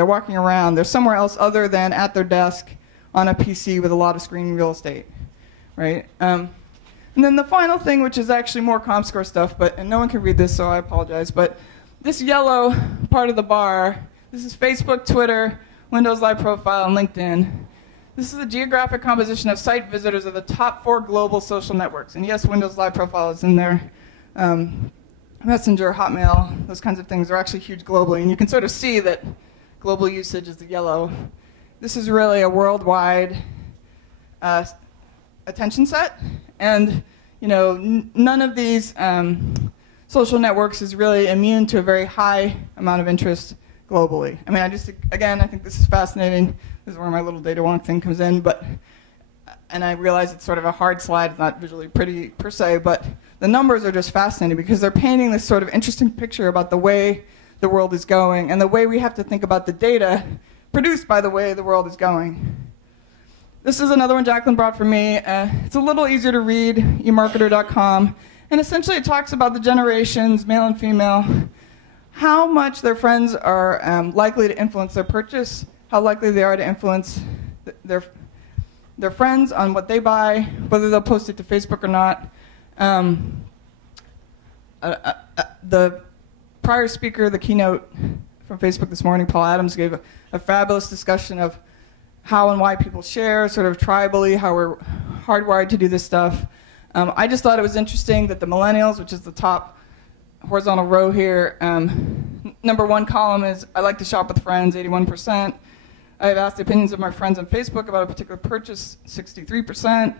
They're walking around. They're somewhere else other than at their desk on a PC with a lot of screen real estate, right? And then the final thing, which is actually more ComScore stuff, and no one can read this, so I apologize, but this yellow part of the bar, this is Facebook, Twitter, Windows Live Profile, and LinkedIn. This is a geographic composition of site visitors of the top 4 global social networks. And yes, Windows Live Profile is in there. Messenger, Hotmail, those kinds of things are actually huge globally. And you can sort of see that global usage is the yellow. This is really a worldwide attention set. And none of these social networks is really immune to a very high amount of interest globally. I mean, I think this is fascinating. This is where my little data wonk thing comes in, and I realize it's sort of a hard slide, it's not visually pretty per se, but the numbers are just fascinating because they're painting this sort of interesting picture about the way the world is going and the way we have to think about the data produced by the way the world is going. This is another one Jacqueline brought for me. It's a little easier to read, emarketer.com, and essentially it talks about the generations, male and female, how much their friends are likely to influence their purchase, how likely they are to influence their friends on what they buy, whether they'll post it to Facebook or not. The prior speaker, the keynote from Facebook this morning, Paul Adams, gave a fabulous discussion of how and why people share, sort of tribally, how we're hardwired to do this stuff. I just thought it was interesting that the millennials, which is the top horizontal row here, number 1 column is, I like to shop with friends, 81%. I've asked the opinions of my friends on Facebook about a particular purchase, 63%.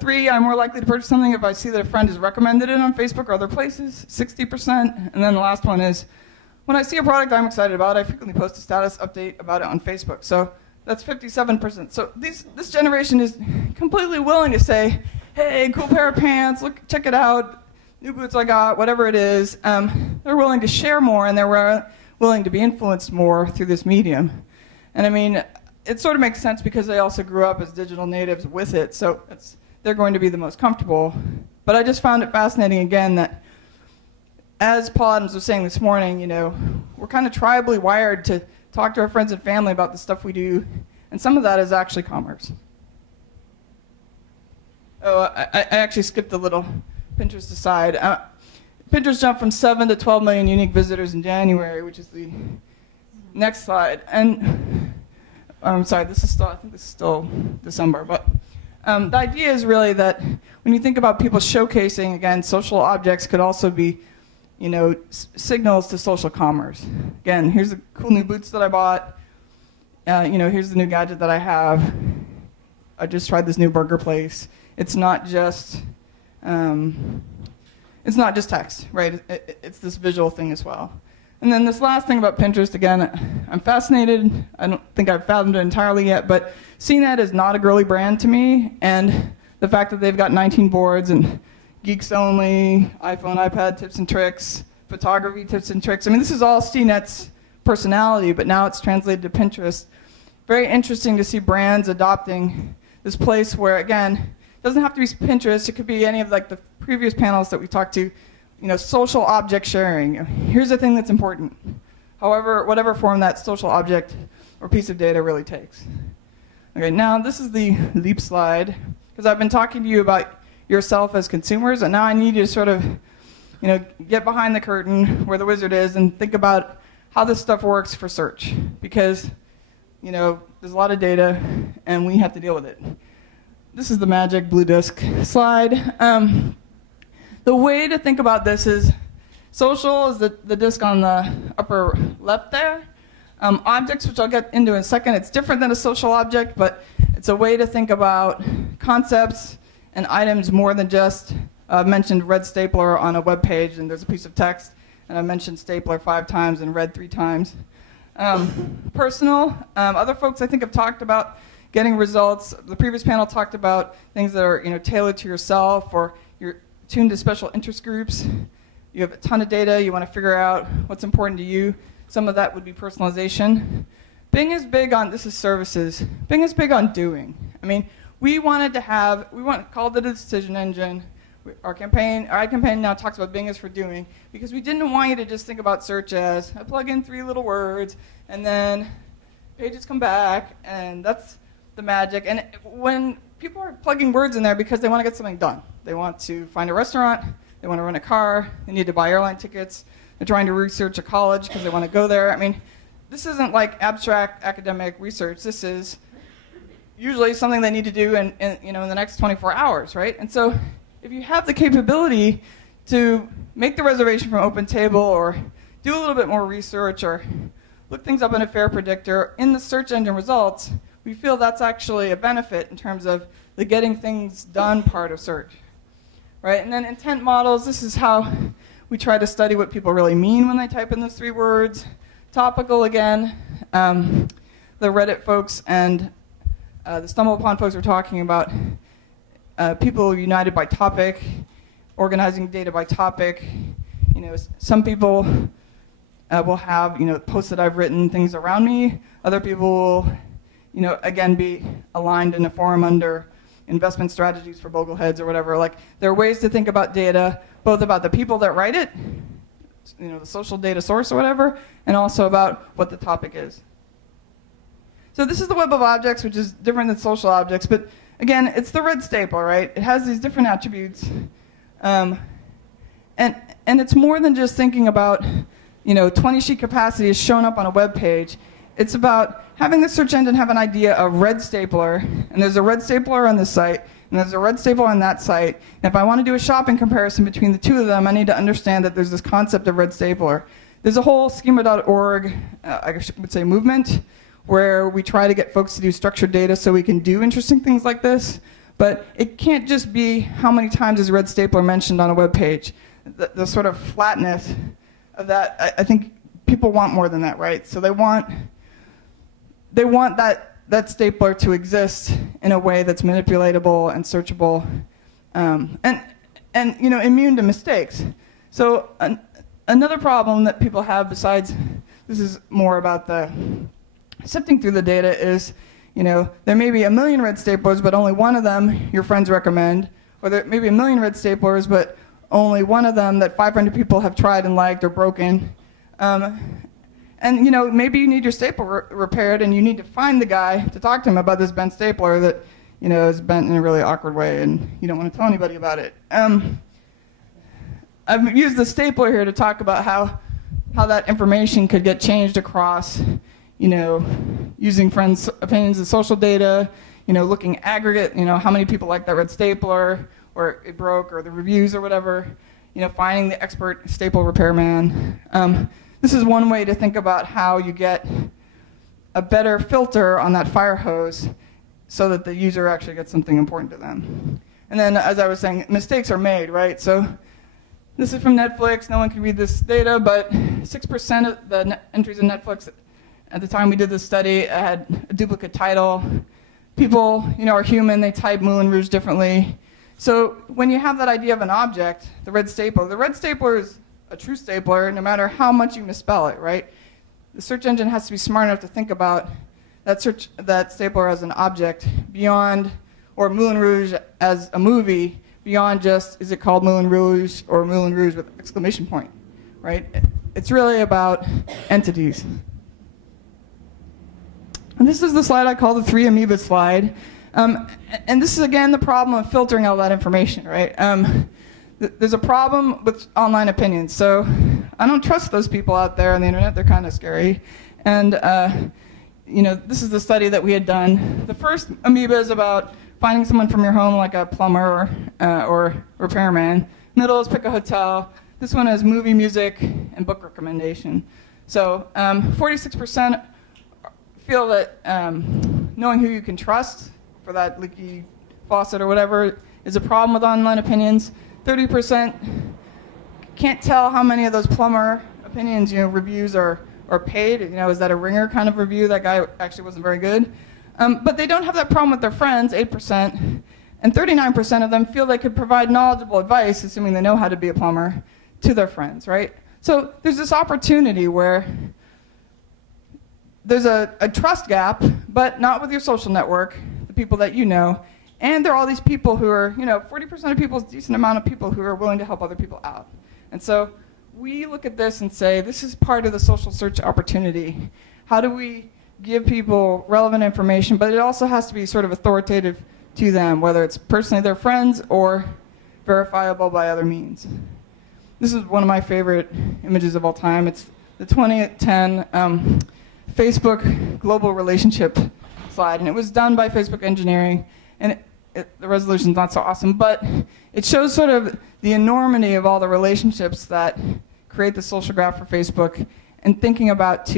3, I'm more likely to purchase something if I see that a friend has recommended it on Facebook or other places, 60%. And then the last one is, when I see a product I'm excited about, I frequently post a status update about it on Facebook. So that's 57%. So this generation is completely willing to say, hey, cool pair of pants, look, check it out, new boots I got, whatever it is. They're willing to share more, and they're willing to be influenced more through this medium. And I mean, it sort of makes sense because they also grew up as digital natives with it, so they're going to be the most comfortable. But I just found it fascinating, again, that as Paul Adams was saying this morning, we're kind of tribally wired to talk to our friends and family about the stuff we do, and some of that is actually commerce. Oh, I actually skipped a little Pinterest aside. Pinterest jumped from 7 to 12 million unique visitors in January, which is the next slide. And I'm sorry, I think this is still December. But the idea is really that when you think about people showcasing, again, social objects could also be, signals to social commerce. Again, here's the cool new boots that I bought. Here's the new gadget that I have. I just tried this new burger place. It's not just text, right? It's this visual thing as well. And then this last thing about Pinterest, again, I'm fascinated. I don't think I've fathomed it entirely yet, but CNET is not a girly brand to me, and the fact that they've got 19 boards and geeks only, iPhone, iPad tips and tricks, photography tips and tricks. I mean, this is all CNET's personality, but now it's translated to Pinterest. Very interesting to see brands adopting this place where, again, it doesn't have to be Pinterest. It could be any of the previous panels that we talked to. Social object sharing. Here's the thing that's important. However, whatever form that social object or piece of data really takes. Okay, now this is the leap slide, because I've been talking to you about yourself as consumers, and now I need you to sort of, get behind the curtain where the wizard is and think about how this stuff works for search, because, there's a lot of data, and we have to deal with it. This is the magic blue disk slide. The way to think about this is social is the disk on the upper left there. Objects, which I'll get into in a second, it's different than a social object, but it's a way to think about concepts and items more than just mentioned red stapler on a web page and there's a piece of text, and I mentioned stapler 5 times and red 3 times. Personal, other folks I think have talked about getting results. The previous panel talked about things that are tailored to yourself, or you're tuned to special interest groups. You have a ton of data. You want to figure out what's important to you. Some of that would be personalization. Bing is big on, this is services. Bing is big on doing. I mean, we called it a decision engine. Our ad campaign now talks about Bing is for doing, because we didn't want you to just think about search as I plug in 3 little words and then pages come back and that's the magic. And when people are plugging words in there because they want to get something done, they want to find a restaurant, they want to rent a car, they need to buy airline tickets, they're trying to research a college because they want to go there. I mean, this isn't like abstract academic research. This is usually something they need to do in the next 24 hours, right? And so if you have the capability to make the reservation from OpenTable or do a little bit more research or look things up in a fare predictor in the search engine results, we feel that's actually a benefit in terms of the getting things done part of search, right? And then intent models, this is how we try to study what people really mean when they type in those 3 words. Topical, again, the Reddit folks and the StumbleUpon folks were talking about people united by topic, organizing data by topic. Some people will have posts that I've written, things around me. Other people will, again, be aligned in a forum under investment strategies for bogleheads or whatever. Like, there are ways to think about data, both about the people that write it, the social data source or whatever, and also about what the topic is. So this is the web of objects, which is different than social objects, but again, it's the red stapler, right? It has these different attributes, and it's more than just thinking about 20 sheet capacity is shown up on a web page. It's about having the search engine have an idea of red stapler, and there's a red stapler on this site, and there's a red stapler on that site. And if I want to do a shopping comparison between the 2 of them, I need to understand that there's this concept of red stapler. There's a whole schema.org, I would say, movement where we try to get folks to do structured data so we can do interesting things like this. But it can't just be how many times is red stapler mentioned on a web page. The sort of flatness of that, I think people want more than that, right? So they want that stapler to exist in a way that's manipulatable and searchable, and immune to mistakes. So another problem that people have, besides this is more about the sifting through the data, is there may be 1 million red staplers, but only one of them your friends recommend, or there may be 1 million red staplers, but only one of them that 500 people have tried and liked or broken. And maybe you need your stapler repaired, and you need to find the guy to talk to him about this bent stapler that is bent in a really awkward way, and you don't want to tell anybody about it. I've used the stapler here to talk about how that information could get changed across, using friends' opinions and social data, looking aggregate, how many people like that red stapler, or it broke, or the reviews or whatever, finding the expert staple repairman. This is one way to think about how you get a better filter on that fire hose so that the user actually gets something important to them. And then, as I was saying, mistakes are made, right? So this is from Netflix. No one can read this data, but 6% of the entries in Netflix at the time we did this study had a duplicate title. People, are human. They type Moulin Rouge differently. So when you have that idea of an object, the red stapler is a true stapler no matter how much you misspell it, right? The search engine has to be smart enough to think about that stapler as an object beyond, or Moulin Rouge as a movie, beyond just, is it called Moulin Rouge or Moulin Rouge with exclamation point, right? It's really about entities. And this is the slide I call the 3 amoeba slide. And this is, again, the problem of filtering all that information, right? There's a problem with online opinions. So I don't trust those people out there on the internet. They're kind of scary. And this is the study that we had done. The first amoeba is about finding someone from your home, like a plumber or repairman. Middle is pick a hotel. This one is movie, music, and book recommendation. So 46% feel that knowing who you can trust for that leaky faucet or whatever is a problem with online opinions. 30% can't tell how many of those plumber opinions, reviews are paid. Is that a ringer kind of review? That guy actually wasn't very good. But they don't have that problem with their friends, 8%. And 39% of them feel they could provide knowledgeable advice, assuming they know how to be a plumber, to their friends, right? So there's this opportunity where there's a trust gap, but not with your social network, the people that you know, And there are all these people who are, 40% of people is a decent amount of people who are willing to help other people out. And so we look at this and say, this is part of the social search opportunity. How do we give people relevant information, but it also has to be sort of authoritative to them, whether it's personally their friends or verifiable by other means. This is one of my favorite images of all time. It's the 2010 Facebook global relationship slide, and it was done by Facebook engineering, and the resolution's not so awesome, but it shows sort of the enormity of all the relationships that create the social graph for Facebook, and thinking about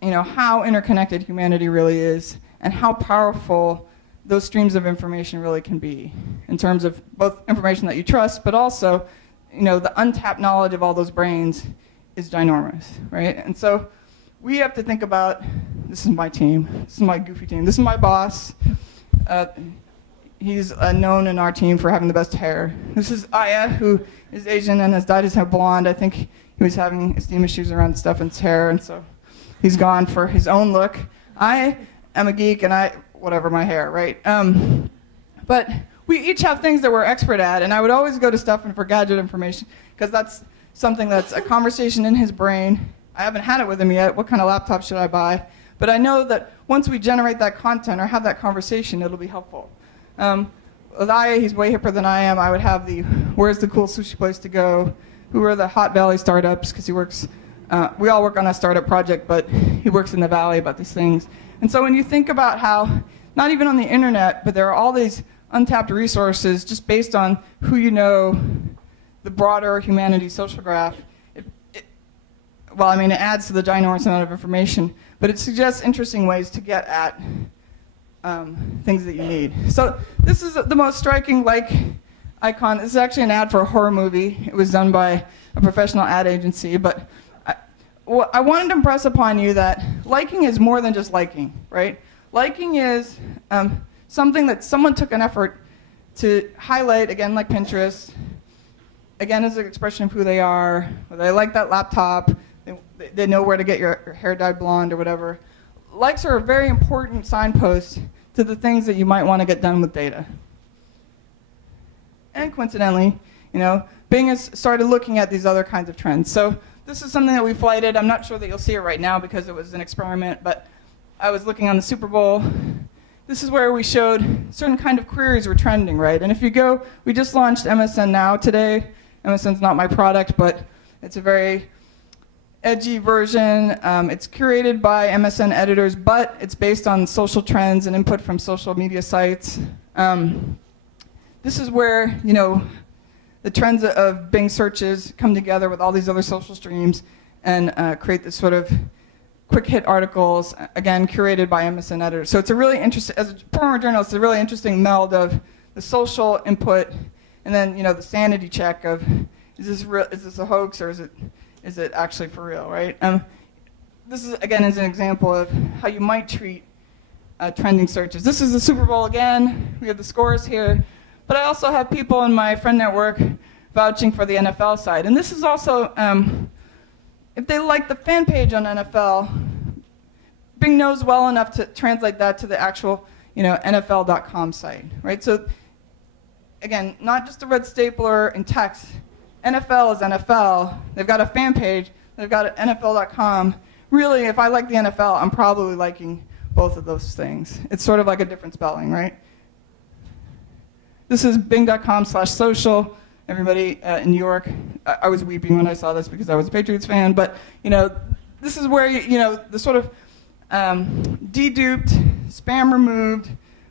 how interconnected humanity really is, and how powerful those streams of information really can be, in terms of both information that you trust, but also, the untapped knowledge of all those brains is ginormous, right? And so we have to think about, this is my team, this is my goofy team, this is my boss. He's known in our team for having the best hair. This is Aya, who is Asian and has dyed his hair blonde. I think he was having esteem issues around Stefan's hair, and so he's gone for his own look. I am a geek, and whatever, my hair, right? But we each have things that we're expert at, and I would always go to Stefan for gadget information, because that's something that's a conversation in his brain. I haven't had it with him yet. What kind of laptop should I buy? But I know that once we generate that content or have that conversation, it'll be helpful. With Aya, he's way hipper than I am. I would have where's the cool sushi place to go? Who are the hot valley startups? Because he works, we all work on a startup project, but he works in the valley about these things. And so when you think about how, not even on the internet, but there are all these untapped resources just based on who you know, the broader humanity social graph, it adds to the ginormous amount of information, but it suggests interesting ways to get at things that you need. So this is the most striking icon. This is actually an ad for a horror movie. It was done by a professional ad agency, but I wanted to impress upon you that liking is more than just liking, right? Liking is something that someone took an effort to highlight, again, like Pinterest, again, as an expression of who they are, whether they like that laptop, they know where to get your hair dyed blonde or whatever. Likes are a very important signpost to the things that you might want to get done with data. And coincidentally, Bing has started looking at these other kinds of trends. So this is something that we flighted. I'm not sure that you'll see it right now because it was an experiment, but I was looking on the Super Bowl. This is where we showed certain kind of queries were trending, right? And if you go, we just launched MSN Now today. MSN's not my product, but it's a very edgy version. It's curated by MSN editors, but it's based on social trends and input from social media sites. This is where, the trends of Bing searches come together with all these other social streams and create this sort of quick hit articles, again, curated by MSN editors. So it's a really interesting, as a former journalist, it's a really interesting meld of the social input and then, the sanity check of, is this a hoax or is it actually for real, right? This is, again, is an example of how you might treat trending searches. This is the Super Bowl again. We have the scores here. But I also have people in my friend network vouching for the NFL side. And this is also, if they like the fan page on NFL, Bing knows well enough to translate that to the actual, NFL.com site, right? So, again, not just a red stapler in text. NFL is NFL. They've got a fan page. They've got NFL.com. Really, if I like the NFL, I'm probably liking both of those things. It's sort of like a different spelling, right? This is bing.com/social. Everybody in New York, I was weeping when I saw this because I was a Patriots fan, but this is where the sort of deduped, spam removed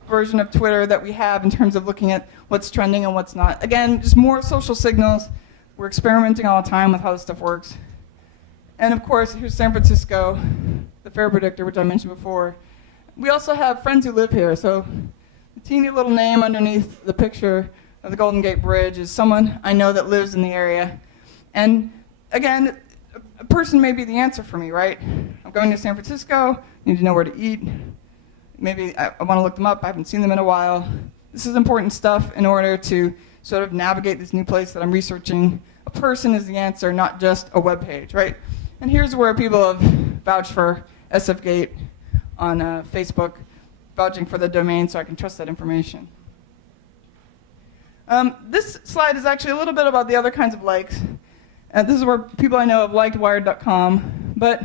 version of Twitter that we have in terms of looking at what's trending and what's not. Again, just more social signals. We're experimenting all the time with how this stuff works. And of course, here's San Francisco, the fare predictor, which I mentioned before. We also have friends who live here, so the teeny little name underneath the picture of the Golden Gate Bridge is someone I know that lives in the area. And again, a person may be the answer for me, right? I'm going to San Francisco, need to know where to eat. Maybe I want to look them up, I haven't seen them in a while. This is important stuff in order to sort of navigate this new place that I'm researching. A person is the answer, not just a web page, right? And here's where people have vouched for SFGate on Facebook, vouching for the domain so I can trust that information. This slide is actually a little bit about the other kinds of likes. This is where people I know have liked Wired.com. But